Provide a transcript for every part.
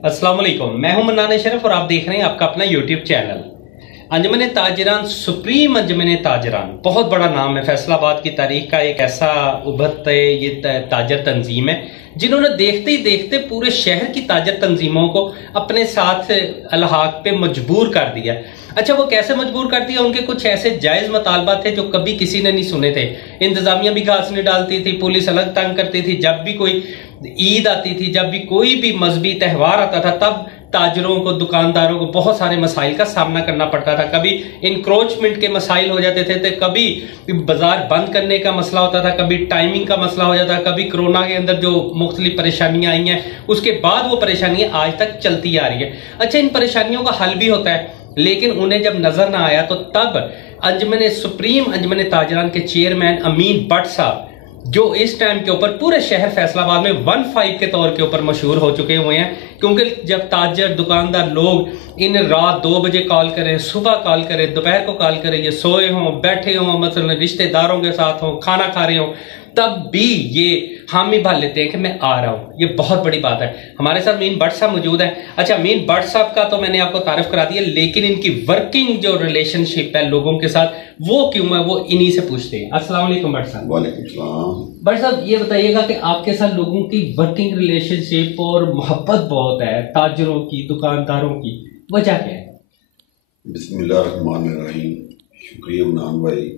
अस्सलाम वालेकुम, मैं हूं मन्नान शरीफ और आप देख रहे हैं आपका अपना यूट्यूब चैनल अंजुमन ताजरान। सुप्रीम अंजुमन ताजरान बहुत बड़ा नाम है। फैसलाबाद की तारीख का एक ऐसा उभरते ये ताजर तंजीम है जिन्होंने देखते ही देखते पूरे शहर की ताजर तंजीमों को अपने साथ अलहाक पे मजबूर कर दिया। अच्छा, वो कैसे मजबूर कर दिया? उनके कुछ ऐसे जायज मुतालबा थे जो कभी किसी ने नहीं सुने थे। इंतजामिया भी घास नहीं डालती थी, पुलिस अलग तंग करती थी। जब भी कोई ईद आती थी, जब भी कोई भी मजहबी त्यौहार आता था, तब ताजरों को, दुकानदारों को बहुत सारे मसाइल का सामना करना पड़ता था। कभी इंक्रोचमेंट के मसाइल हो जाते थे, तो कभी बाजार बंद करने का मसला होता था, कभी टाइमिंग का मसला हो जाता था, कभी कोरोना के अंदर जो मुख्तलिफ परेशानियां आई हैं उसके बाद वो परेशानियां आज तक चलती आ रही है। अच्छा, इन परेशानियों का हल भी होता है, लेकिन उन्हें जब नजर ना आया तो तब अंजुमन सुप्रीम अंजुमन ताजरान के चेयरमैन अमीन भट्ट साहब, जो इस टाइम के ऊपर पूरे शहर फैसलाबाद में 15 के तौर के ऊपर मशहूर हो चुके हुए हैं, क्योंकि जब ताजर दुकानदार लोग इन रात 2 बजे कॉल करें, सुबह कॉल करें, दोपहर को कॉल करें, ये सोए हों, बैठे हों, मतलब रिश्तेदारों के साथ हों, खाना खा रहे हों, तब भी ये हामी भर लेते हैं कि मैं आ रहा हूं। ये बहुत बड़ी बात है। हमारे साथ मीन भट्ट साहब मौजूद है। अच्छा, मीन भट्ट साहब का तो मैंने आपको तारीफ करा दिया, लेकिन इनकी वर्किंग जो रिलेशनशिप है लोगों के साथ, वो क्यों है, वो इन्हीं से पूछते हैं। अस्सलाम वालेकुम भट्ट साहब। वालेकुम सलाम। भट्ट साहब, ये बताइएगा कि आपके साथ लोगों की वर्किंग रिलेशनशिप और मोहब्बत बहुत है, ताजरों की, दुकानदारों की, वजह क्या है? बिस्मिल्लाहिर्रहमानिर्रहीम। शुक्रिया मनान भाई।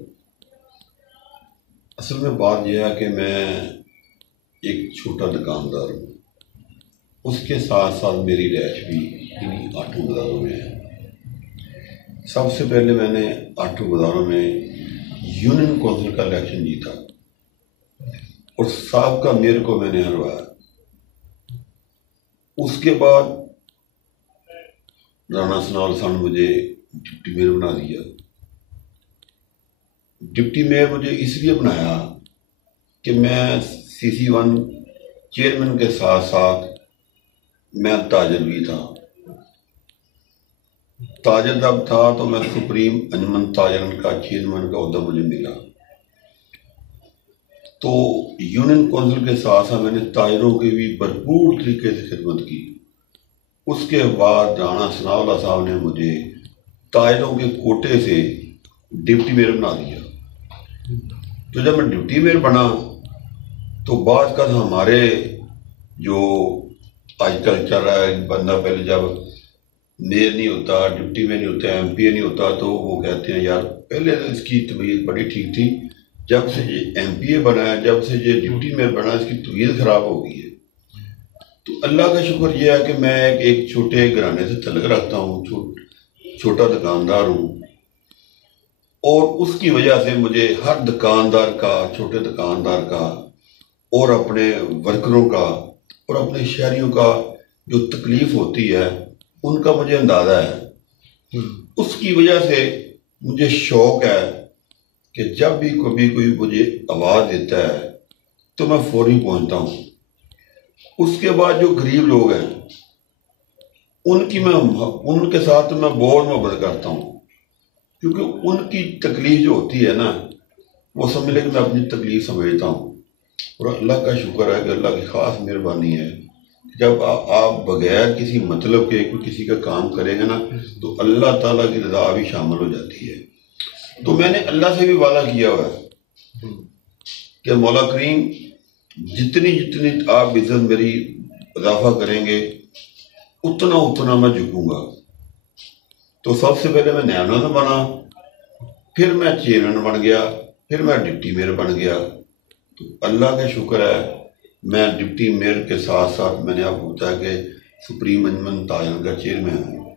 असल में बात यह है कि मैं एक छोटा दुकानदार हूँ, उसके साथ साथ मेरी रैश भी इन्हीं आटू बाज़ारों में है। सबसे पहले मैंने आटू बाज़ारों में यूनियन कौंसिल का इलेक्शन जीता और साबका मेयर को मैंने हरवाया। उसके बाद राणा सनाउल्लाह साहब ने मुझे डिप्टी मेयर बना दिया। डिप्टी मेयर मुझे इसलिए बनाया कि मैं CC1 चेयरमैन के साथ साथ मैं ताजर भी था। ताजर जब था तो मैं सुप्रीम अंजुमन ताजरान का चेयरमैन का ओहदा मुझे मिला, तो यूनियन काउंसिल के साथ साथ मैंने ताजरों की भी भरपूर तरीके से खिदमत की। उसके बाद राणा सनाउल्लाह साहब ने मुझे ताजरों के कोटे से डिप्टी मेयर बना दिया। तो जब मैं डिप्टी मेयर बना तो बात का हमारे जो आजकल चल रहा है, बंदा पहले जब मेयर नहीं होता, डिप्टी मेयर नहीं होता, MPA नहीं होता, तो वो कहते हैं यार पहले तो इसकी तबीयत बड़ी ठीक थी, जब से ये MPA बना है, जब से ये डिप्टी मेयर बना, इसकी तबीयत खराब हो गई है। तो अल्लाह का शुक्र यह है कि मैं एक छोटे घराने से तल्लुक़ रखता हूँ, छोटा दुकानदार हूँ, और उसकी वजह से मुझे हर दुकानदार का, छोटे दुकानदार का और अपने वर्करों का और अपने शहरियों का जो तकलीफ होती है उनका मुझे अंदाज़ा है। उसकी वजह से मुझे शौक है कि जब भी कभी कोई मुझे आवाज़ देता है तो मैं फौरी पहुंचता हूं। उसके बाद जो गरीब लोग हैं उनके साथ मैं बहुत मोहब्बत करता हूं, क्योंकि उनकी तकलीफ जो होती है ना, वो समझ ले कि मैं अपनी तकलीफ समझता हूँ। और अल्लाह का शुक्र है कि अल्लाह की ख़ास मेहरबानी है, जब आप बगैर किसी मतलब के कोई किसी का काम करेंगे ना, तो अल्लाह ताला की रज़ा भी शामिल हो जाती है। तो मैंने अल्लाह से भी वादा किया हुआ है कि मौला करीम जितनी जितनी आप इज़्ज़त मेरी इजाफा करेंगे उतना उतना मैं झुकूँगा। तो सबसे पहले मैं नैनो बना, फिर मैं चेयरमैन बन गया, फिर मैं डिप्टी मेयर बन गया। तो अल्लाह का शुक्र है मैं डिप्टी मेयर के साथ साथ मैंने आपको बताया कि सुप्रीम अंजुमन ताजरान का चेयरमैन हूँ।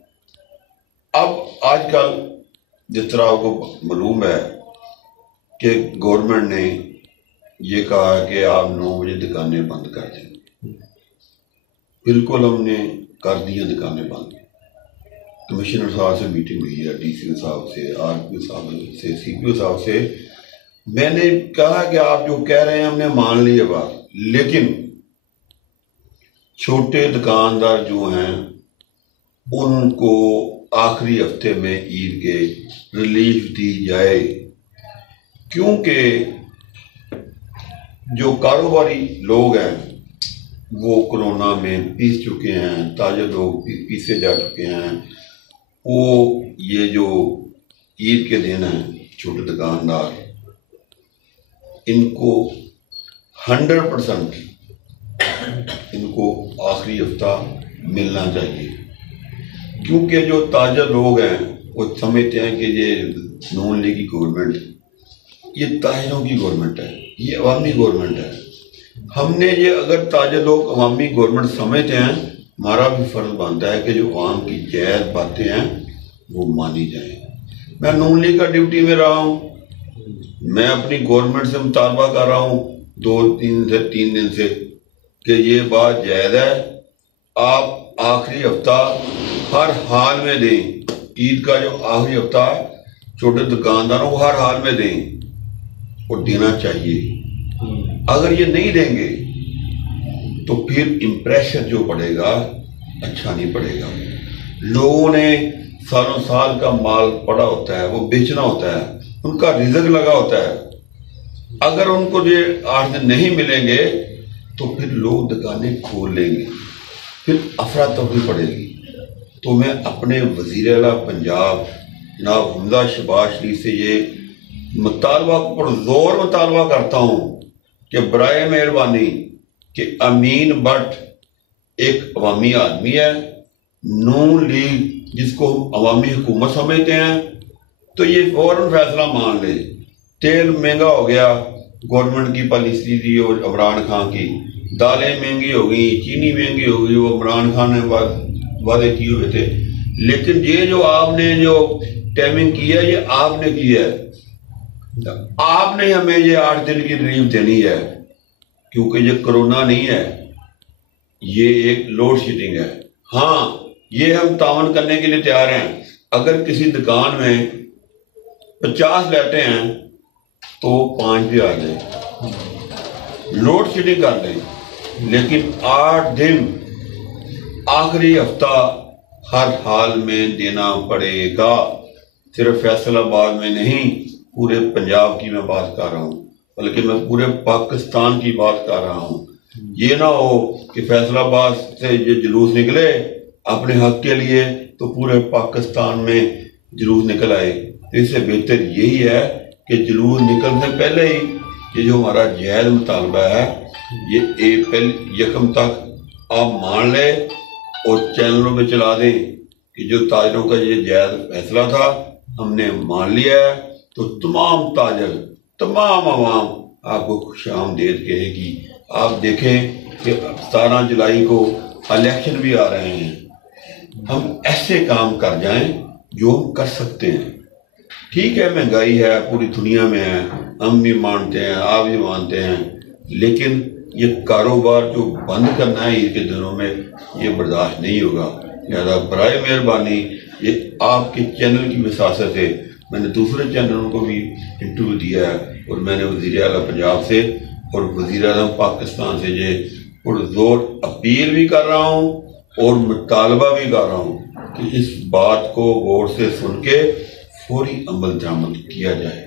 अब आजकल जिस तरह आपको मालूम है कि गवर्नमेंट ने ये कहा कि आप 9 बजे दुकानें बंद कर दें। बिल्कुल हमने कर दी दुकानें बंद। कमिश्नर साहब से मीटिंग हुई है, DCO साहब से, RPO साहब से, CPO साहब से। मैंने कहा कि आप जो कह रहे हैं हमने मान ली है बात, लेकिन छोटे दुकानदार जो हैं उनको आखिरी हफ्ते में ईद के रिलीफ दी जाए, क्योंकि जो कारोबारी लोग हैं वो कोरोना में पीस चुके हैं, ताजे लोग पीसे जा चुके हैं। वो ये जो ईद के दिन हैं, छोटे दुकानदार, इनको 100% इनको आखिरी हफ्ता मिलना चाहिए, क्योंकि जो ताजा लोग हैं वो समझते हैं कि ये नून लीग की गवर्नमेंट, ये ताजरों की गवर्नमेंट है, ये अवामी गवर्नमेंट है। हमने ये अगर ताजे लोग अवामी गवर्नमेंट समझते हैं, हमारा भी फर्ज बनता है कि जो अवाम की जायज़ बातें हैं वो मानी जाए। मैं नून लीग का ड्यूटी में रहा हूँ, मैं अपनी गवर्नमेंट से मुतालबा कर रहा हूँ 2-3 दिन से कि ये बात जायज़ है, आप आखिरी हफ्ता हर हाल में दें। ईद का जो आखिरी हफ्ता है छोटे दुकानदारों को हर हाल में दें और देना चाहिए। अगर ये नहीं देंगे तो फिर इम्प्रेशन जो पड़ेगा अच्छा नहीं पड़ेगा। लोगों ने सालों साल का माल पड़ा होता है, वो बेचना होता है, उनका रिजक लगा होता है। अगर उनको ये 8 दिन नहीं मिलेंगे तो फिर लोग दुकानें खोल लेंगे, फिर अफरा तफरी पड़ेगी। तो मैं अपने वज़ीर आला पंजाब जनाब हमजा शहबाज शरीफ से ये मुतालबा पर जोर मुतालबा करता हूँ कि बराए मेहरबानी कि अमीन भट्ट एक अवामी आदमी है, नून लीग जिसको हम अवामी हुकूमत समझते हैं, तो ये फौरन फैसला मान ले। तेल महंगा हो गया, गवर्नमेंट की पॉलिसी थी और इमरान खान की, दालें महंगी हो गई, चीनी महंगी हो गई, वो इमरान खान ने वादे किए हुए थे। लेकिन ये जो आपने जो टाइमिंग की है ये आपने की है, आपने हमें ये 8 दिन की रिलीफ देनी है, क्योंकि ये कोरोना नहीं है, ये एक लोड शेडिंग है। हाँ, ये हम तावन करने के लिए तैयार हैं। अगर किसी दुकान में 50 लाइटें हैं तो 5 भी आ जाए, लोड शेडिंग कर दें, लेकिन 8 दिन आखिरी हफ्ता हर हाल में देना पड़ेगा। सिर्फ फैसलाबाद में नहीं, पूरे पंजाब की मैं बात कर रहा हूँ, बल्कि मैं पूरे पाकिस्तान की बात कर रहा हूँ। ये ना हो कि फैसलाबाद से ये जुलूस निकले अपने हक के लिए तो पूरे पाकिस्तान में जुलूस निकल आए। इससे बेहतर यही है कि जुलूस निकलने से पहले ही ये जो हमारा जायज़ मुतालबा है ये अप्रैल 1 तक आप मान ले और चैनलों में चला दें कि जो ताजरों का ये जायज़ फैसला था हमने मान लिया है। तो तमाम ताजर, तमाम आवाम आपको खुशामदीद कहेगी। आप देखें कि 17 जुलाई को इलेक्शन भी आ रहे हैं, हम ऐसे काम कर जाएं जो हम कर सकते हैं। ठीक है, महंगाई है, पूरी दुनिया में है, हम भी मानते हैं, आप भी मानते हैं, लेकिन ये कारोबार जो बंद करना है ईद के दिनों में ये बर्दाश्त नहीं होगा। लिहाजा बराए मेहरबानी ये आपके चैनल की वसासत से मैंने दूसरे चैनलों को भी इंटरव्यू दिया है और मैंने वज़ीर आला पंजाब से और वज़ीर आज़म पाकिस्तान से ये पुरजोर अपील भी कर रहा हूँ और मुतालबा भी कर रहा हूँ कि इस बात को गौर से सुन के फौरी अमल दरामद किया जाए।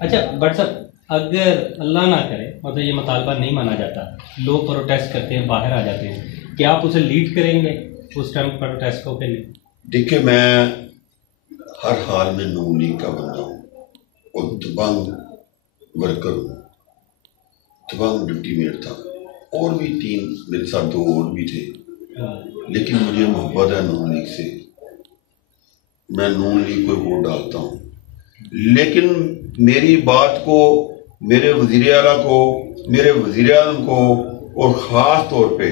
अच्छा बट साहब, अगर अल्लाह ना करे मतलब ये मुतालबा नहीं माना जाता, लोग प्रोटेस्ट करते हैं, बाहर आ जाते हैं, क्या आप उसे लीड करेंगे उस टाइम प्रोटेस्ट को के लिए? देखिए, मैं हर हाल में नून लीग का बंदा हूँ और दबंग वर्कर हूँ, दबंग डिप्टी मेयर था, और भी 3 मेरे साथ 2 और भी थे, लेकिन मुझे मोहब्बत है नून लीग से, मैं नून लीग को वोट डालता हूँ। लेकिन मेरी बात को मेरे वज़ीर आला को, मेरे वज़ीर आज़म को और ख़ास तौर पे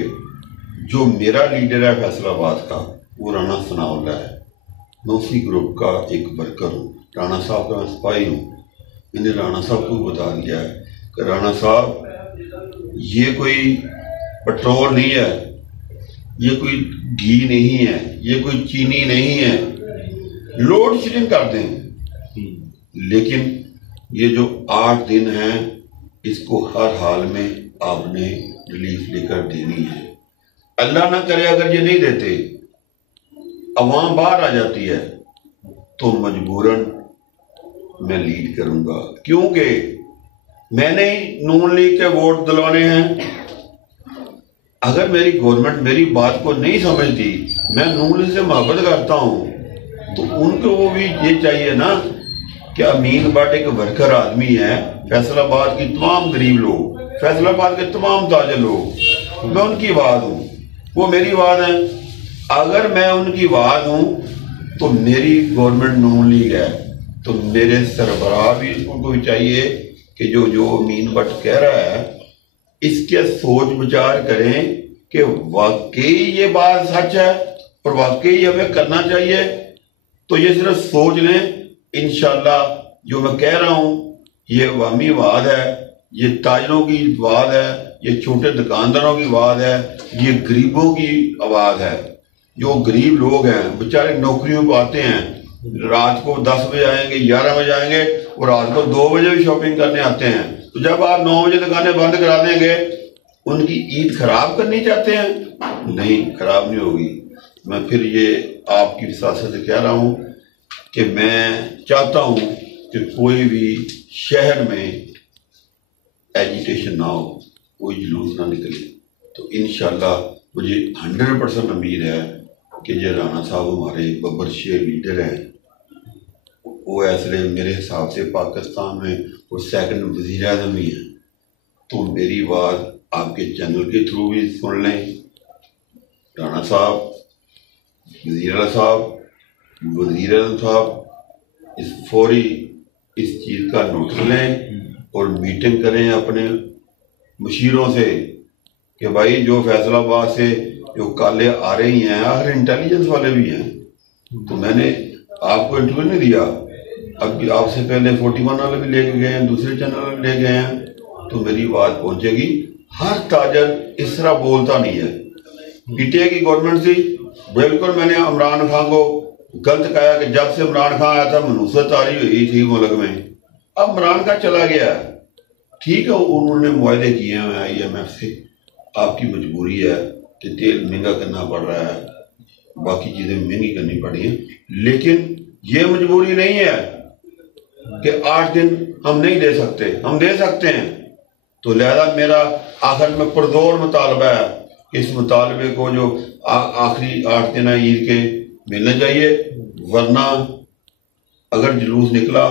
जो मेरा लीडर है फैसलाबाद का वो राणा सनाउल्ला है। मैं उसी ग्रुप का एक वर्कर हूँ, राणा साहब का मैं सिपाही हूँ। मैंने राणा साहब को बता दिया है कि राणा साहब ये कोई पेट्रोल नहीं है, ये कोई घी नहीं है, ये कोई चीनी नहीं है, लोड शेडिंग कर दें, लेकिन ये जो 8 दिन हैं इसको हर हाल में आपने रिलीफ लेकर देनी है। अल्लाह ना करे अगर ये नहीं देते, अवाम बाहर आ जाती है, तो मजबूरन मैं लीड करूंगा, क्योंकि मैंने ही नून लीग के वोट दिलवाने हैं। अगर मेरी गवर्नमेंट मेरी बात को नहीं समझती, मैं नून लीग से मोहब्बत करता हूँ, तो उनको वो भी ये चाहिए ना कि अमीन भट्ट एक वर्कर आदमी है, फैसलाबाद की तमाम गरीब लोग, फैसलाबाद के तमाम ताजे लोग, मैं उनकी आवाज हूँ, वो मेरी आवाज है। अगर मैं उनकी आवाज हूँ तो मेरी गवर्नमेंट नून लीग है, तो मेरे सरबराह भी उनको भी चाहिए कि जो जो अमीन भट्ट कह रहा है इसके सोच विचार करें कि वाकई ये बात सच है और वाकई हमें करना चाहिए। तो ये सिर्फ सोच लें, इंशाल्लाह जो मैं कह रहा हूं ये अवामी आवाज है, ये ताजरों की आवाज है, ये छोटे दुकानदारों की आवाज है, ये गरीबों की आवाज है। जो गरीब लोग हैं बेचारे नौकरियों पर आते हैं, रात को 10 बजे आएंगे, 11 बजे आएंगे और रात को 2 बजे भी शॉपिंग करने आते हैं। तो जब आप 9 बजे दुकानें बंद करा देंगे, उनकी ईद खराब करनी चाहते हैं? नहीं, खराब नहीं होगी। मैं फिर ये आपकी विसासत से कह रहा हूं कि मैं चाहता हूं कि कोई भी शहर में एजिटेशन ना हो, कोई जुलूस ना निकले। तो इंशाल्लाह मुझे 100% उम्मीद है कि जो राणा साहब हमारे बब्बर शेर लीडर हैं, वो ऐसे मेरे हिसाब से पाकिस्तान में वो सेकंड वज़ीर आज़म भी हैं। तो मेरी बात आपके चैनल के थ्रू भी सुन लें, राणा साहब, वज़ीर आज़म साहब, वज़ीर आज़म साहब इस चीज़ का नोटिस लें और मीटिंग करें अपने मुशीरों से कि भाई जो फैसलाबाद से जो काले आ रही हैं, आखिर इंटेलिजेंस वाले भी हैं। तो मैंने आपको इंटरव्यू नहीं दिया, अब आपसे पहले 41 वाले भी लेके गए हैं, दूसरे चैनल वाले ले गए हैं। तो मेरी बात पहुंचेगी। हर ताजर इस तरह बोलता नहीं है। पीटीआई की गवर्नमेंट थी, बिल्कुल मैंने इमरान खान को गलत कहा कि जब से इमरान खान आया था मनूसत तारी हुई थी मुल्क में। अब इमरान खान चला गया, ठीक है, उन्होंने मुआहदे किए हैं IMF से, आपकी मजबूरी है कि तेल महंगा करना पड़ रहा है, बाकी चीजें महंगी करनी पड़ी हैं, लेकिन ये मजबूरी नहीं है कि 8 दिन हम नहीं दे सकते, हम दे सकते हैं। तो लिहाजा मेरा आखिर में पुरजोर मुतालबा है कि इस मुतालबे को जो आखिरी 8 दिन ईद के मिलने चाहिए, वरना अगर जुलूस निकला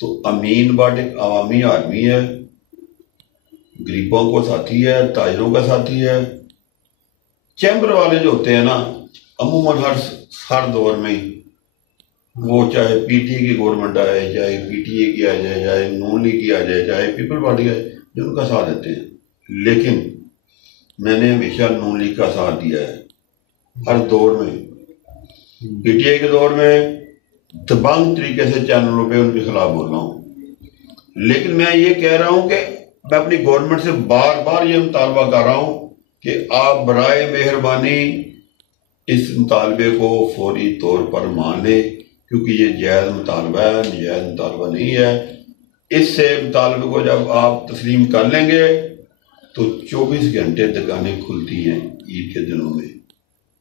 तो अमीन भट्ट एक अवामी आदमी है, गरीबों को साथी है, ताजरों का साथी है। चैम्बर वाले जो होते हैं ना, अमूमन हर दौर में, वो चाहे पीटीआई की गवर्नमेंट आए, चाहे पीटीआई की आ जाए, चाहे नून लीग की आ जाए, चाहे पीपल पार्टी आए, जो उनका साथ देते हैं। लेकिन मैंने हमेशा नून लीग का साथ दिया है हर दौर में। पीटीआई के दौर में दबंग तरीके से चैनलों पे उनके खिलाफ बोल रहा हूँ, लेकिन मैं ये कह रहा हूँ कि मैं अपनी गवर्नमेंट से बार बार ये मुतालबा कर रहा हूँ कि आप बराए मेहरबानी इस मुतालबे को फौरी तौर पर मान लें, क्योंकि ये जायज़ मुतालबा है, नजायज़ मुतालबा नहीं है। इससे मुतालबे को जब आप तस्लीम कर लेंगे तो 24 घंटे दुकानें खुलती हैं ईद के दिनों में,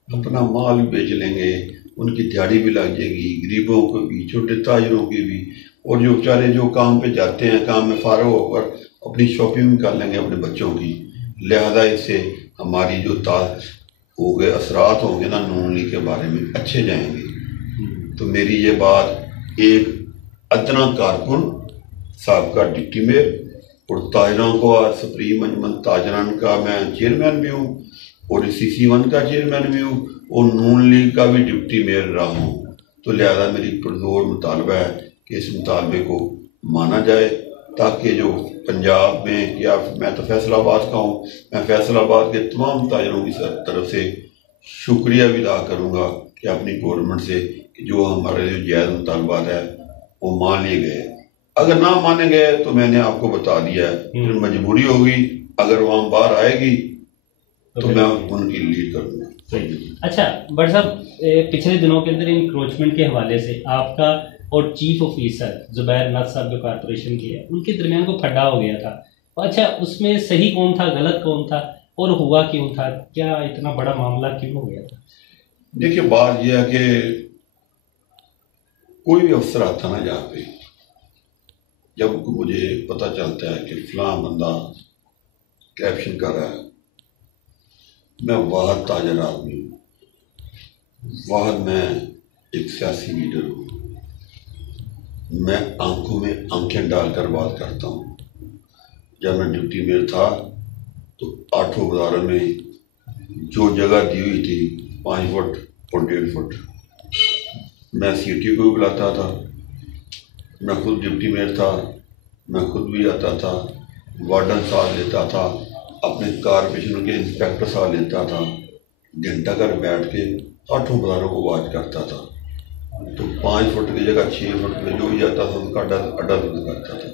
अपना माल बेच लेंगे, उनकी दिहाड़ी भी लग जाएगी, गरीबों को भी, छोटे ताजरों की भी, और जो बेचारे जो काम पे जाते हैं, काम में फारग होकर अपनी शॉपिंग कर लेंगे अपने बच्चों की। लिहाजा इससे हमारी जो हो गए असरात होंगे ना नून लीग के बारे में अच्छे जाएंगे। तो मेरी ये बात एक अदना कारकुन, साहब का डिप्टी मेयर और ताजरों को सुप्रीम अंजुमन ताजरान का मैं चेयरमैन भी हूँ और CC1 का चेयरमैन भी हूँ और नून लीग का भी डिप्टी मेयर रहा हूँ। तो लिहाजा मेरी पुरजोर मुतालबा है कि इस मुतालबे को माना जाए, ताकि जो पंजाब में, या मैं तो फैसलाबाद का हूँ, मैं फैसलाबाद के तमाम ताजरों की तरफ से शुक्रिया भी अदा करूँगा कि अपनी गवर्नमेंट से कि जो हमारे जो जायज़ मुतालबात है वो मान लिए गए। अगर ना माने गए तो मैंने आपको बता दिया है, फिर मजबूरी होगी, अगर वहाँ बाहर आएगी तो मैं उनकी लीड करूँगा। अच्छा बट साहब, पिछले दिनों के अंदर इंक्रोचमेंट के हवाले से आपका और चीफ ऑफिसर जुबैर नथ साहब जो कारपोरेशन के हैं, उनके दरमियान को खड्डा हो गया था। अच्छा, उसमें सही कौन था, गलत कौन था और हुआ क्यों था, क्या इतना बड़ा मामला क्यों हो गया था? देखिए, बात यह है कि कोई भी अफसर आता ना जहाँ पे, जब मुझे पता चलता है कि फलां बंदा करप्शन कर रहा है, मैं वाहद ताजर आदमी हूँ, वाहद मैं एक सियासी लीडर हूँ। मैं आंखों में आंखें डालकर बात करता हूँ। जब मैं ड्यूटी में था तो 8 बाजारों में जो जगह दी हुई थी 5 फुट और 1.5 फुट, मैं सीटी को भी बुलाता था, मैं खुद ड्यूटी में था, मैं खुद भी आता था, वार्डन साथ लेता था, अपने कारपोरेशन के इंस्पेक्टर साथ लेता था, घंटा घर बैठ के 8 बाजारों को वाच करता था। तो 5 फुट की जगह 6 फुट पे जो भी आता था उसका अड्डा बंद करता था।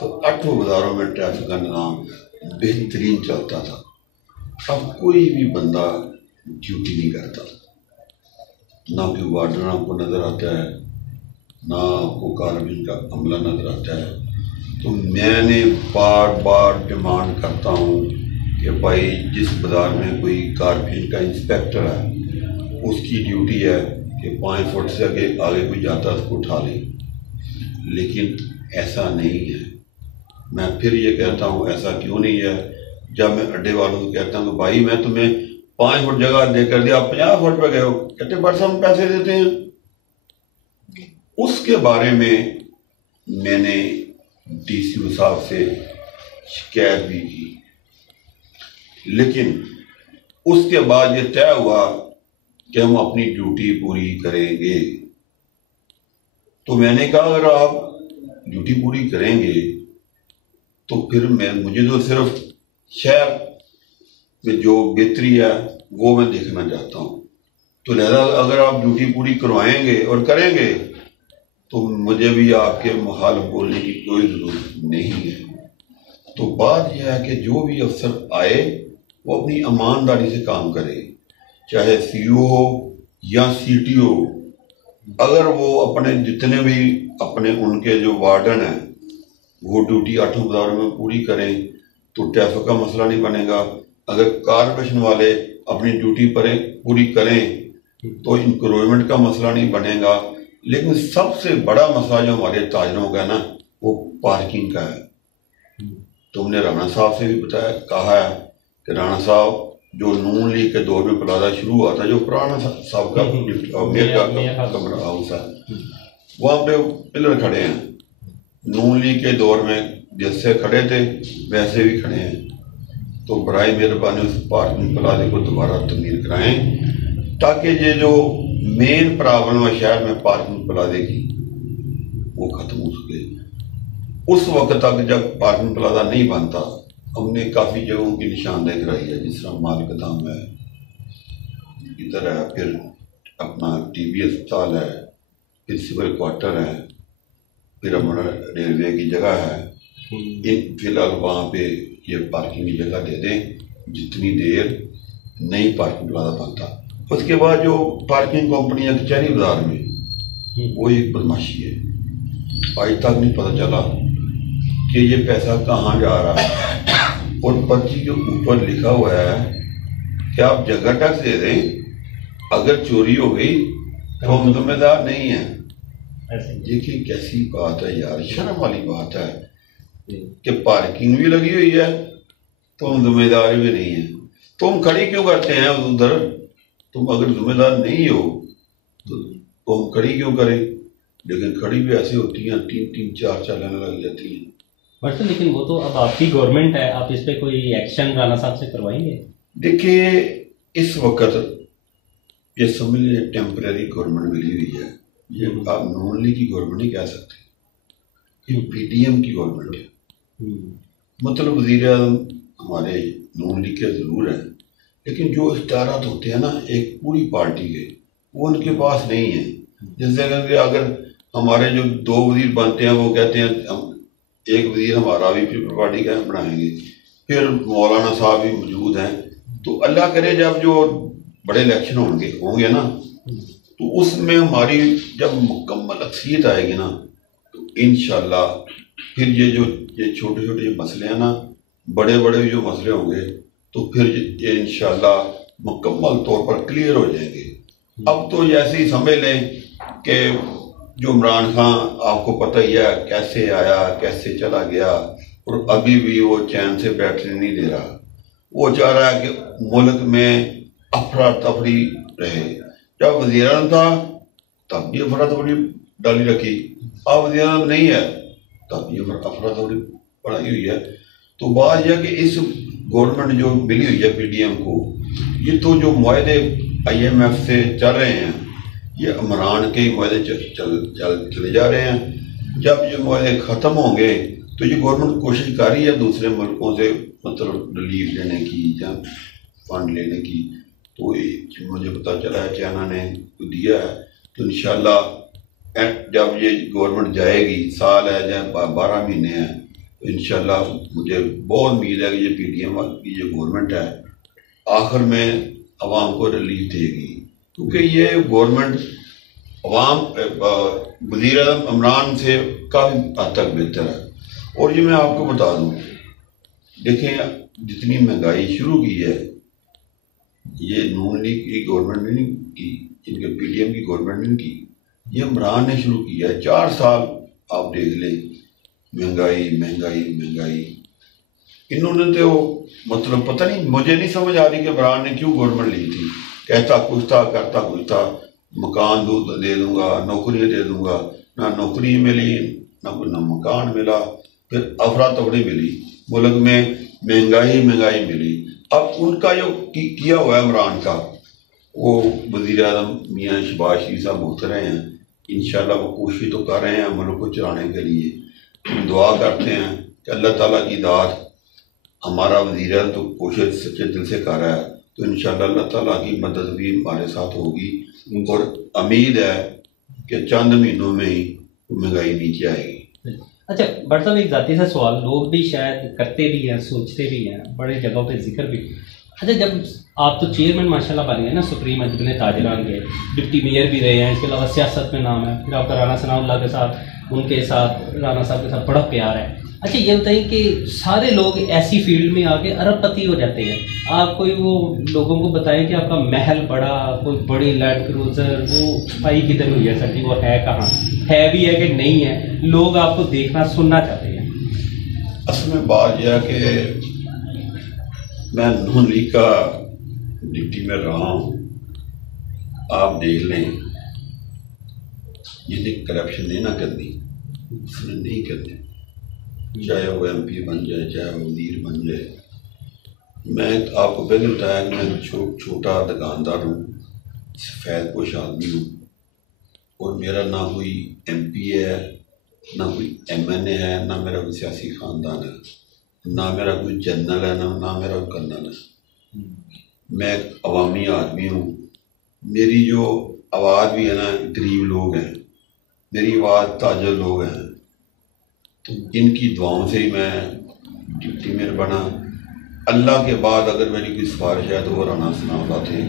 तो 8 बाजारों में ट्रैफिक का निज़ाम बेहतरीन चलता था। अब कोई भी बंदा ड्यूटी नहीं करता, ना कोई वार्डन आपको नज़र आता है, ना आपको कारबिन का अमला नज़र आता है। तो मैंने बार बार डिमांड करता हूँ कि भाई जिस बाज़ार में कोई कारबिन का इंस्पेक्टर है उसकी ड्यूटी है कि 5 फुट से आगे कोई जाता है उसको उठा ले, लेकिन ऐसा नहीं है। मैं फिर ये कहता हूँ ऐसा क्यों नहीं है। जब मैं अड्डे वालों को कहता हूँ कि भाई मैं तुम्हें 5 फुट जगह दे कर दिया, आप 50 फुट पे गए हो, कहते बस हम पैसे देते हैं। उसके बारे में मैंने डीसी साहब से शिकायत भी की, लेकिन उसके बाद ये तय हुआ कि हम अपनी ड्यूटी पूरी करेंगे। तो मैंने कहा अगर आप ड्यूटी पूरी करेंगे तो फिर मुझे तो सिर्फ शहर में जो बेहतरी है वो मैं देखना चाहता हूँ। तो लिहाजा अगर आप ड्यूटी पूरी करवाएंगे और करेंगे तो मुझे भी आपके मुखालिफ बोलने की कोई ज़रूरत नहीं है। तो बात यह है कि जो भी अफसर आए वो अपनी ईमानदारी से काम करे, चाहे सीईओ हो या सीटीओ। अगर वो अपने जितने भी अपने उनके जो वार्डन हैं वो ड्यूटी 8 बाजारों में पूरी करें तो ट्रैफिक का मसला नहीं बनेगा। अगर कारपोरेशन वाले अपनी ड्यूटी पूरी करें तो इंक्रोचमेंट का मसला नहीं बनेगा। लेकिन सबसे बड़ा मसला जो हमारे ताजरों का है ना वो पार्किंग का है। तुमने राणा साहब से भी कहा है कि राणा साहब जो नून लीग के दौर में प्लाजा शुरू हुआ था, जो पुराना साहब का मेयर का कमरा हाउस है, वहाँ पे पिलर खड़े हैं। नून लीग के दौर में जैसे खड़े थे वैसे भी खड़े हैं। तो बराए मेहरबानी उस पार्किंग प्लाजे को दोबारा तमीर कराएं ताकि ये जो मेन प्रॉब्लम है शहर में पार्किंग प्लाजे की वो खत्म हो सके। उस वक्त तक जब पार्किंग प्लाजा नहीं बनता हमने काफ़ी जगहों की निशानदेही कराई है, जिस तरह माल कदम है, इधर है, फिर अपना टीबी अस्पताल है, फिर सिविल क्वार्टर है, फिर हमारा रेलवे की जगह है। फिलहाल वहाँ पे ये पार्किंग की जगह दे दें जितनी देर नई पार्किंग प्लाजा बनता। उसके बाद जो पार्किंग कंपनियां कचहरी बाजार में वो एक बदमाशी है। आज तक नहीं पता चला कि ये पैसा कहाँ जा रहा है, और पर्ची के ऊपर लिखा हुआ है कि आप जगह टैक्स दे दें, अगर चोरी हो गई तो हम जिम्मेदार नहीं है। देखिए कैसी बात है यार, शर्म वाली बात है कि पार्किंग भी लगी हुई है तो हम जिम्मेदार भी नहीं है। तो हम खड़ी क्यों करते हैं उधर? तुम अगर जिम्मेदार नहीं हो तो हम खड़ी क्यों करें? लेकिन खड़ी भी ऐसी होती हैं 3-3, 4-4 लाइन लग जाती हैं। बट लेकिन वो तो अब आपकी गवर्नमेंट है, आप इस पे कोई एक्शन राणा साहब से करवाएंगे? देखिए इस वक्त ये समझ लीजिए टेम्परेरी गवर्नमेंट मिली हुई है। ये आप नून लीग की गवर्नमेंट नहीं कह सकते, ये पीटीएम की गवर्नमेंट है। मतलब वज़ीर आज़म हमारे नून लीग के जरूर है, लेकिन जो इख्तियारात होते हैं ना एक पूरी पार्टी के, वो उनके पास नहीं है। जैसे अगर हमारे जो 2 वज़ीर बनते हैं वो कहते हैं हम एक वज़ीर हमारा भी पीपल पार्टी का बनाएंगे, फिर मौलाना साहब भी मौजूद हैं। तो अल्लाह करे जब जो बड़े इलेक्शन होंगे ना तो उसमें हमारी जब मुकम्मल अक्सरियत आएगी ना तो इंशाल्लाह फिर ये छोटे छोटे मसले हैं ना, बड़े बड़े जो मसले होंगे तो फिर ये इंशाल्लाह मुकम्मल तौर पर क्लियर हो जाएंगे। अब तो ऐसे ही समझ लें कि जो इमरान खान आपको पता ही है कैसे आया कैसे चला गया, और अभी भी वो चैन से बैठने नहीं दे रहा। वो चाह रहा है कि मुल्क में अफरा तफरी रहे। जब वज़ीर आज़म था तब भी अफरा तफरी डाली रखी, अब वज़ीर आज़म नहीं है तब भी अफरा तफरी बढ़ाई हुई है। तो बात यह कि इस गवर्नमेंट जो मिली हुई है PDM को, ये तो जो मुआहदे IMF से चल रहे हैं ये इमरान के मुआहदे चले जा रहे हैं। जब ये मुआहदे ख़त्म होंगे तो ये गवर्नमेंट कोशिश कर रही है दूसरे मुल्कों से मतलब रिलीफ लेने की या फंड लेने की। तो मुझे पता चला है चाइना ने दिया है, तो इंशाल्लाह जब ये गवर्नमेंट जाएगी, साल है या 12 महीने हैं, तो इंशाल्लाह मुझे बहुत उम्मीद है कि ये PDM की जो गवर्नमेंट है आखिर में अवाम को रिलीफ देगी, क्योंकि ये गवर्नमेंट अवाम वज़ीर आज़म इमरान से काफ़ी हद तक बेहतर है। और ये मैं आपको बता दूं, देखें जितनी महंगाई शुरू की है ये नून लीग की गवर्नमेंट ने नहीं की, इनके PDM की गवर्नमेंट ने की, ये इमरान ने शुरू किया है। 4 साल आप देख लें, महंगाई महंगाई महंगाई। इन्होंने तो मतलब पता नहीं, मुझे नहीं समझ आ रही कि इमरान ने क्यों गवर्नमेंट ली थी। कहता कुछ था, करता कुछ था, मकान दे दूंगा, नौकरी दे दूंगा, ना नौकरी मिली ना मकान मिला, फिर अफरा तफरी मिली, मुल्क में महंगाई महंगाई मिली। अब उनका जो किया हुआ है इमरान का, वो वज़ीर आज़म मियाँ शहबाज शरीफ साहब भुगत रहे हैं। इंशाल्लाह वो कोशिश तो कर रहे हैं मुल्क को चलाने के लिए। हम दुआ करते हैं कि अल्लाह ताला की दाद, हमारा वज़ीर आज़म तो कोशिश सच्चे दिल से कर रहा है, तो इंशाल्लाह अल्लाह ताला की मदद भी हमारे साथ होगी। और उम्मीद है कि चंद महीनों में ही महंगाई नीचे आएगी। अच्छा बट साहब, एक जाती सा सवाल लोग भी शायद करते भी हैं, सोचते भी हैं, बड़े जगहों पे जिक्र भी। अच्छा, जब आप तो चेयरमैन माशाल्लाह बन गए ना सुप्रीम अंजुमन ताजरान के, डिप्टी मेयर भी रहे हैं, इसके अलावा सियासत में नाम है, फिर आपका राना सनाउल्लाह के साथ, उनके साथ राना साहब के साथ बड़ा प्यार है। अच्छा ये बताइए कि सारे लोग ऐसी फील्ड में आके अरबपति हो जाते हैं, आप कोई वो लोगों को बताएं कि आपका महल बड़ा, कोई बड़ी लैंड क्रूजर, वो छुपाई किधर हुई है सर जी, वो है कहाँ, है भी है कि नहीं है, लोग आपको देखना सुनना चाहते हैं। असल में बात यह है कि मैं नून लीग का डिप्टी में रहा हूँ, आप देख लें, ये करप्शन नहीं ना करनी, उसने नहीं करनी, चाहे वो MP बन जाए, चाहे वो वज़ीर बन जाए। मैं आपको पहले बताया कि मैं छोटा दुकानदार हूँ, सफ़ेदपोश आदमी हूँ, और मेरा ना कोई MP है, ना कोई MNA है, ना मेरा कोई सियासी ख़ानदान है, ना मेरा कोई जनरल है, ना मेरा कोई कर्नल है। मैं एक अवामी आदमी हूँ। मेरी जो आवाज़ भी है ना, गरीब लोग हैं, मेरी आवाज़ ताजर लोग हैं, तो इनकी दुआओं से ही मैं डिप्टी मेयर बना। अल्लाह के बाद अगर मेरी कोई सिफारिश है तो वो राना सनाउल्लाह थे,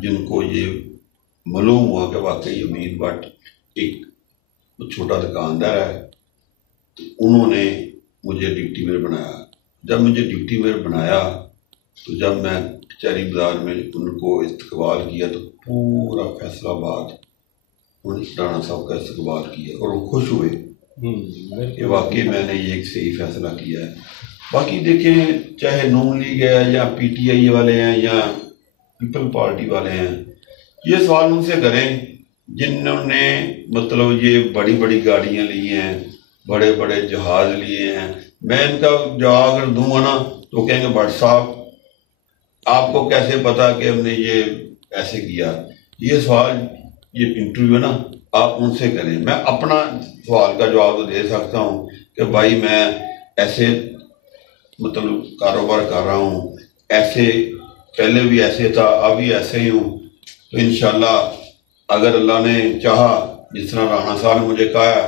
जिनको ये मालूम हुआ कि वाकई अमीन भट्ट एक छोटा दुकानदार है, तो उन्होंने मुझे डिप्टी मेयर बनाया। जब मुझे डिप्टी मेयर बनाया तो जब मैं कचहरी बाजार में उनको इस्तकबाल किया तो पूरा फैसलाबाद उन राना साहब का इस्तकबाल किया और वो खुश हुए कि वाकई मैंने ये एक सही फैसला किया है। बाकी देखें, चाहे नून लीग है या PTI वाले हैं या पीपल पार्टी वाले हैं, ये सवाल उनसे करें जिन्होंने मतलब ये बड़ी बड़ी गाड़ियां ली हैं, बड़े बड़े जहाज लिए हैं। मैं इनका जवाब अगर दूंगा ना तो कहेंगे भट्ट साहब आपको कैसे पता कि हमने ये ऐसे किया। ये सवाल, ये इंटरव्यू है ना, आप उनसे करें। मैं अपना सवाल का जवाब तो दे सकता हूँ कि भाई मैं ऐसे मतलब कारोबार कर रहा हूँ, ऐसे पहले भी ऐसे था, अभी ऐसे ही हूँ। तो इंशाल्लाह अगर अल्लाह ने चाहा, जिस तरह राणा साहब ने मुझे कहा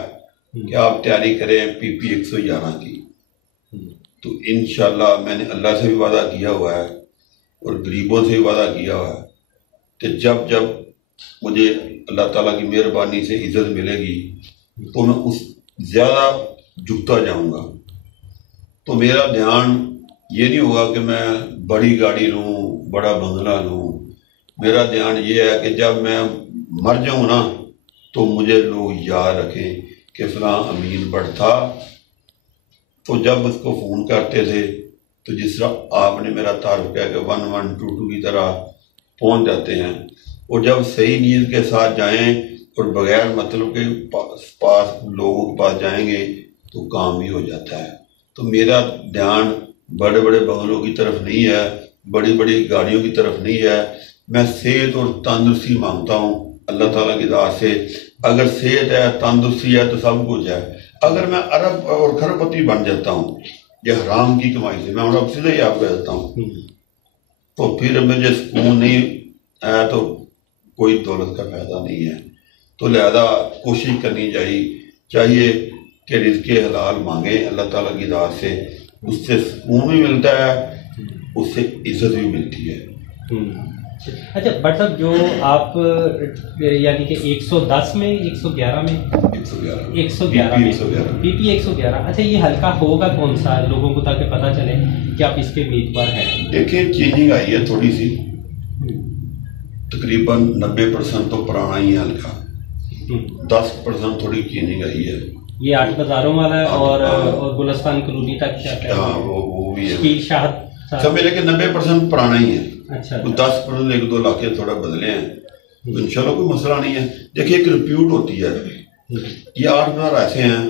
कि आप तैयारी करें PP 111 की, तो इंशाल्लाह मैंने अल्लाह से भी वादा किया हुआ है और गरीबों से भी वादा किया हुआ है कि जब जब मुझे अल्लाह ताला की मेहरबानी से इज्जत मिलेगी तो मैं उस ज़्यादा झुकता जाऊंगा। तो मेरा ध्यान ये नहीं होगा कि मैं बड़ी गाड़ी लूँ, बड़ा बंगला लूँ। मेरा ध्यान ये है कि जब मैं मर जाऊँ ना तो मुझे लोग याद रखें कि फलां अमीन भट्ट था। तो जब उसको फ़ोन करते थे तो जिस तरह आपने मेरा तारुफ किया कि 1122 की तरह पहुंच जाते हैं, और जब सही नीयत के साथ जाएं और बगैर मतलब के पास लोगों के पास जाएंगे तो काम भी हो जाता है। तो मेरा ध्यान बड़े बड़े बंगलों की तरफ नहीं है, बड़ी बड़ी गाड़ियों की तरफ नहीं है। मैं सेहत और तंदुरुस्ती मांगता हूँ अल्लाह ताला की दात से। अगर सेहत है, तंदुरुस्ती है तो सब कुछ है। अगर मैं अरब और खरबपति बन जाता हूँ ये हराम की कमाई से, मैं अब सीधे ही आपको कहता हूँ, तो फिर मुझे सुकून नहीं आया तो कोई दौलत का फायदा नहीं है। तो लिहाजा कोशिश करनी चाहिए कि रिज़्क़े हलाल मांगे अल्लाह ताला की दात से, उससे सुकून भी मिलता है, उससे इज्जत भी मिलती है। अच्छा बट साहब, जो आप यानी कि 110 में 111 में 111 में PP 111, अच्छा ये हल्का होगा कौन सा लोगों को, ताकि पता चले कि आप इसके उम्मीदवार हैं? देखिए चेंजिंग आई है थोड़ी सी, तकरीबन 90% तो पुराना ही है हल्का, 10% थोड़ी चेंजिंग आई है। ये 8 बाजारों वाला है और गुलस्तान कॉलोनी तक जाता है। हाँ वो भी है, शकील शाह सब मिले के 90% पुराना ही है। अच्छा, 10% 1-2 इलाके थोड़ा बदले हैं, तो इंशाल्लाह कोई मसला नहीं है। देखिए एक रिप्यूट होती है, ये 8 बाजार ऐसे हैं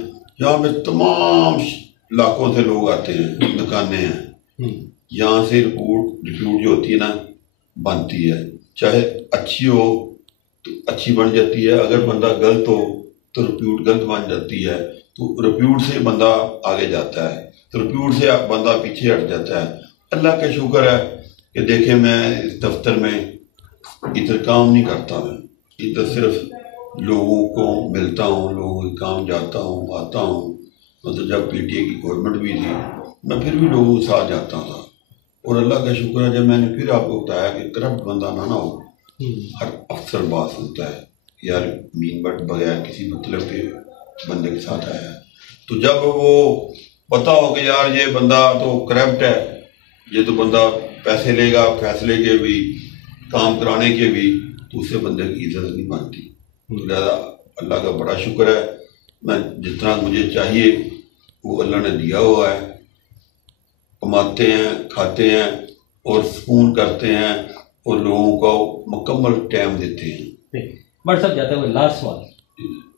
जहाँ पे तमाम इलाकों से लोग आते हैं, दुकानें हैं, यहाँ से रिप्यूट जो होती है ना बनती है, चाहे अच्छी हो तो अच्छी बन जाती है, अगर बंदा गलत हो तो रिप्यूट गलत बन जाती है। तो रिप्यूट से बंदा आगे जाता है, तो रिप्यूट से बंदा पीछे हट जाता है। अल्लाह का शुक्र है कि देखे मैं इस दफ्तर में इधर काम नहीं करता, मैं इधर सिर्फ लोगों को मिलता हूँ, लोगों के काम जाता हूँ आता हूँ। मतलब जब PTA की गवर्नमेंट भी थी मैं फिर भी लोगों के साथ जाता था, और अल्लाह का शुक्र है जब मैंने फिर आपको बताया कि करप्ट बंदा ना हो, हर अफसर बात सुनता है यार मीन बट बगैर किसी मतलब के बंदे के साथ आया है। तो जब वो पता हो कि यार ये बंदा तो करप्ट है, ये तो बंदा पैसे लेगा फैसले के भी काम कराने के भी, तो उससे बंदे की इज्जत नहीं बनती। लिहाजा अल्लाह का बड़ा शुक्र है, मैं जितना मुझे चाहिए वो अल्लाह ने दिया हुआ है, कमाते हैं खाते हैं और सुकून करते हैं और लोगों को मुकम्मल टाइम देते हैं। बट सब जाते हुए लास्ट सवाल,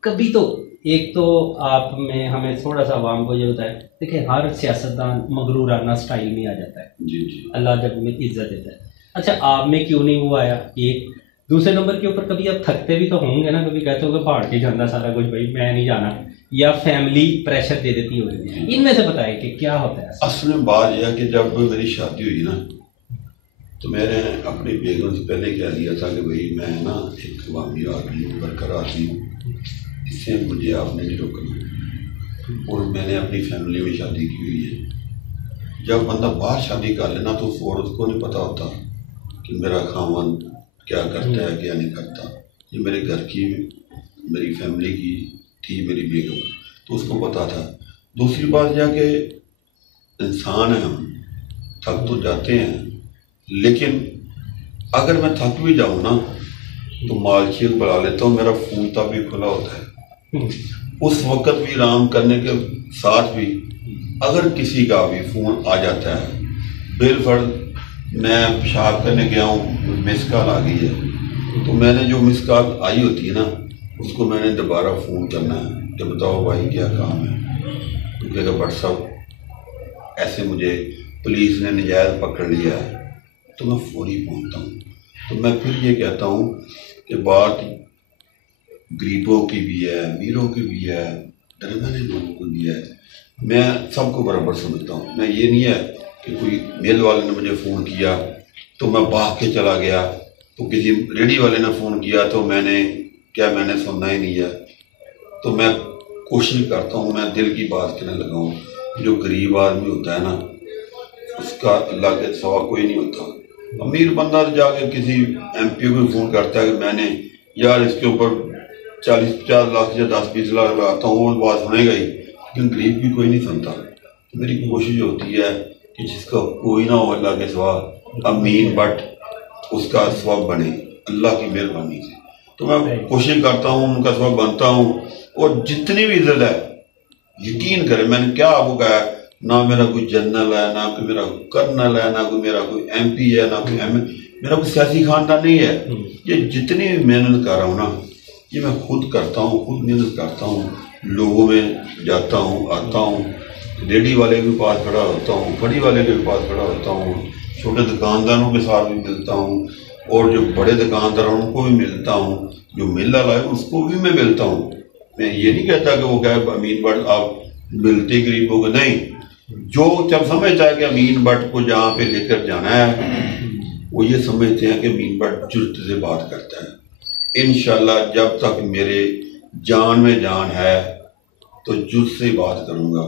कभी तो एक तो आप में हमें थोड़ा सा आवाम को ये बताए, देखिए हर सियासतदान मगरूराना स्टाइल में आ जाता है, जी जी अल्लाह जब में इज्जत देता है। अच्छा आप में क्यों नहीं वो आया? एक दूसरे नंबर के ऊपर कभी आप थकते भी तो होंगे ना, कभी कहते हो पहाड़ के जाना सारा कुछ भाई मैं नहीं जाना, या फैमिली प्रेशर दे देती होगी, इनमें से बताए कि क्या होता है? असल में बात यह है कि जब मेरी शादी हुई ना तो मैंने अपनी बेगम से पहले कह दिया था कि भाई मैं ना एक अवामी आदमी हूँ, वर्कर आदमी हूँ, इससे मुझे आपने नहीं रोकना। और मैंने अपनी फैमिली में शादी की हुई है। जब बंदा बाहर शादी कर लेना तो उस औरत को नहीं पता होता कि मेरा खामन क्या करता है क्या नहीं करता। ये मेरे घर की मेरी फैमिली की थी मेरी बेगम, तो उसको पता था। दूसरी बात यह कि इंसान है, हम थक तो जाते हैं, लेकिन अगर मैं थक भी जाऊँ ना तो मालशेख बुला लेता हूँ, मेरा फ़ोन तब भी खुला होता है। उस वक़्त भी आराम करने के साथ भी अगर किसी का भी फ़ोन आ जाता है, बिलफर्ज मैं पेशाब करने गया हूँ मिस कॉल आ गई है, तो मैंने जो मिस कॉल आई होती है ना उसको मैंने दोबारा फ़ोन करना है कि बताओ भाई क्या काम है। तो कहेगा बट साहब ऐसे मुझे पुलिस ने नजायज़ पकड़ लिया है, तो मैं फौरी पहुँचता हूँ। तो मैं फिर ये कहता हूँ कि बात गरीबों की भी है, अमीरों की भी है, दरमियाने लोगों की भी है, मैं सबको बराबर समझता हूँ। मैं ये नहीं है कि कोई मेल वाले ने मुझे फ़ोन किया तो मैं भाग के चला गया, तो किसी रेडी वाले ने फ़ोन किया तो मैंने सुनना ही नहीं है। तो मैं कोशिश करता हूँ मैं दिल की बात कहने लगाऊँ। जो गरीब आदमी होता है ना उसका अल्लाह के सिवा कोई नहीं होता। अमीर बंदा तो जाके किसी MP को फ़ोन करता है कि मैंने यार इसके ऊपर 40-50 लाख या 10-20 लाख लगाता हूँ, वो बात सुनेगा ही, लेकिन गरीब भी कोई नहीं सुनता। तो मेरी कोशिश होती है कि जिसका कोई ना हो अल्लाह के सिवा, अमीन बट उसका सबब बने अल्लाह की मेहरबानी से। तो मैं कोशिश करता हूँ उनका सबब बनता हूँ, और जितनी भी इज्जत है यकीन करें, मैंने क्या आपको कहा ना मेरा कोई जनरल है, ना कोई मेरा कर्नल है, ना कोई मेरा कोई MP है, ना कोई मेरा कोई सियासी खानदान नहीं है। ये जितनी भी मेहनत कर रहा हूँ ना, ये मैं खुद करता हूँ, खुद मेहनत करता हूँ, लोगों में जाता हूँ, आता हूँ, रेडी वाले के पास खड़ा होता हूँ, फड़ी वाले के पास खड़ा होता हूँ, छोटे दुकानदारों के साथ भी मिलता हूँ, और जो बड़े दुकानदार हैं उनको भी मिलता हूँ, जो मिल रहा है उसको भी मैं मिलता हूँ। मैं ये नहीं कहता कि वो क्या अमीन भट्ट आप मिलते गरीबों को, नहीं, जो जब समझता है कि अमीन भट्ट को जहाँ पे लेकर जाना है, वो ये समझते हैं कि अमीन भट्ट जुर्त से बात करता है। इंशाल्लाह जब तक मेरे जान में जान है तो जुर्त से बात करूँगा,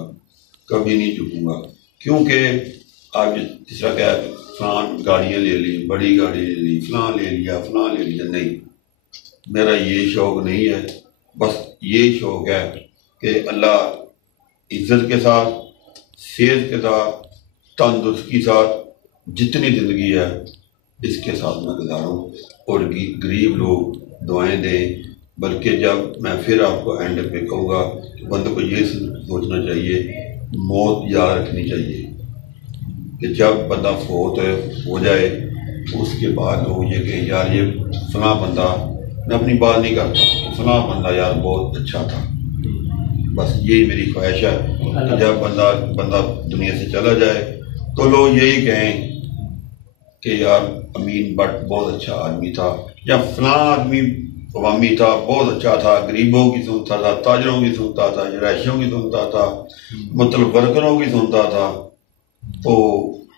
कभी नहीं झुकूँगा। क्योंकि आप जिस तरह क्या फलान गाड़ियाँ ले ली, बड़ी गाड़ी ले ली, फलां ले लिया, नहीं, मेरा ये शौक़ नहीं है। बस ये शौक़ है कि अल्लाह इज़्ज़त के साथ, सेहत के साथ, तंदुरुस्ती के साथ जितनी ज़िंदगी है इसके साथ मैं गुजारूँ, और गरीब लोग दुआएं दें। बल्कि जब मैं फिर आपको एंड पे कहूँगा कि बंदे को ये सोचना चाहिए, मौत याद रखनी चाहिए कि जब बंदा फोत हो जाए उसके बाद लोग ये कि यार ये फलां बंदा, मैं अपनी बात नहीं करता, तो फलां बंदा यार बहुत अच्छा था। बस यही मेरी ख्वाहिश है कि जब बंदा दुनिया से चला जाए तो लोग यही कहें कि यार अमीन भट्ट बहुत अच्छा आदमी था, या फलां आदमी अवामी था, बहुत अच्छा था, गरीबों की सुनता था, ताजरों की सुनता था, रहायशियों की सुनता था, मतलब वर्करों की सुनता था। तो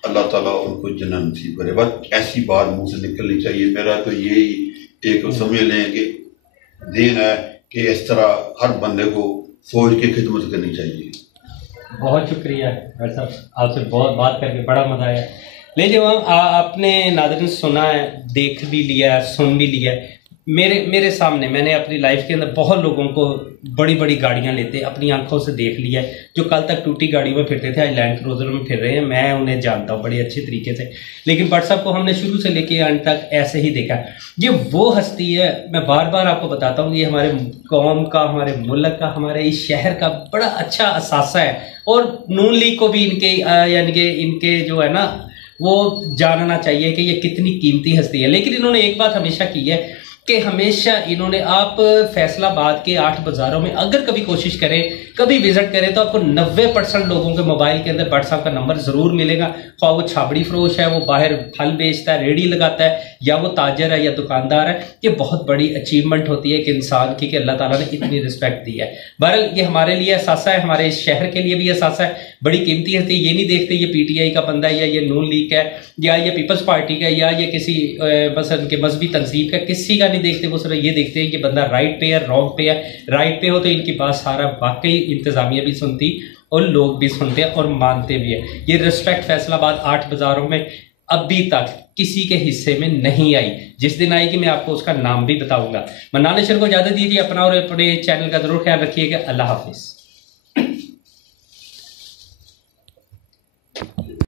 अल्लाह ताला उनको जन्नत नसीब करे। बस ऐसी बात मुंह से निकलनी चाहिए। मेरा तो यही एक समझ लें कि दिन है कि इस तरह हर बंदे को सोच के खिदमत करनी चाहिए। बहुत शुक्रिया भाई साहब, आपसे बहुत बात करके बड़ा मज़ा आया। लेकिन आपने नाज़रीन सुना है, देख भी लिया, सुन भी लिया। मेरे सामने मैंने अपनी लाइफ के अंदर बहुत लोगों को बड़ी बड़ी गाड़ियां लेते अपनी आंखों से देख लिया है, जो कल तक टूटी गाड़ियों में फिरते थे आज लैंड क्रूजर में फिर रहे हैं। मैं उन्हें जानता हूँ बड़े अच्छे तरीके से, लेकिन भट्ट साहब को हमने शुरू से लेके अंत तक ऐसे ही देखा। ये वो हस्ती है, मैं बार बार आपको बताता हूँ, ये हमारे कौम का, हमारे मुल्क का, हमारे इस शहर का बड़ा अच्छा असासा है। और नून लीग को भी इनके यानी कि इनके जो है ना वो जानना चाहिए कि ये कितनी कीमती हस्ती है। लेकिन इन्होंने एक बात हमेशा की है कि हमेशा इन्होंने, आप फैसलाबाद के 8 बाज़ारों में अगर कभी कोशिश करें, कभी विजिट करें, तो आपको 90% लोगों के मोबाइल के अंदर भट्ट साहब का नंबर ज़रूर मिलेगा। ख्वाह वो छाबड़ी फरोश है, वो बाहर फल बेचता है, रेडी लगाता है, या वो ताजर है या दुकानदार है। ये बहुत बड़ी अचीवमेंट होती है कि इंसान की, कि अल्लाह ताला ने इतनी रिस्पेक्ट दी है। बहरहाल ये हमारे लिए एहसास है, हमारे इस शहर के लिए भी एहसास है, बड़ी कीमती है। ये नहीं देखते ये PTI का बंदा है, या ये नून लीग का है, या ये पीपल्स पार्टी का, या ये किसी बस उनके मजहबी तंजीम का, किसी का नहीं देखते। वो सिर्फ ये देखते हैं कि बंदा राइट पे है, रॉन्ग पे है। राइट पे हो तो इनकी बात सारा वाकई इंतजामिया भी सुनती और लोग भी सुनते हैं और मानते भी है। ये रिस्पेक्ट फैसलाबाद 8 बाज़ारों में अभी तक किसी के हिस्से में नहीं आई। जिस दिन आएगी मैं आपको उसका नाम भी बताऊंगा। मन्नान नशर को इजाज़त दीजिए, अपना और अपने चैनल का जरूर ख्याल रखिएगा। अल्लाह हाफिज़।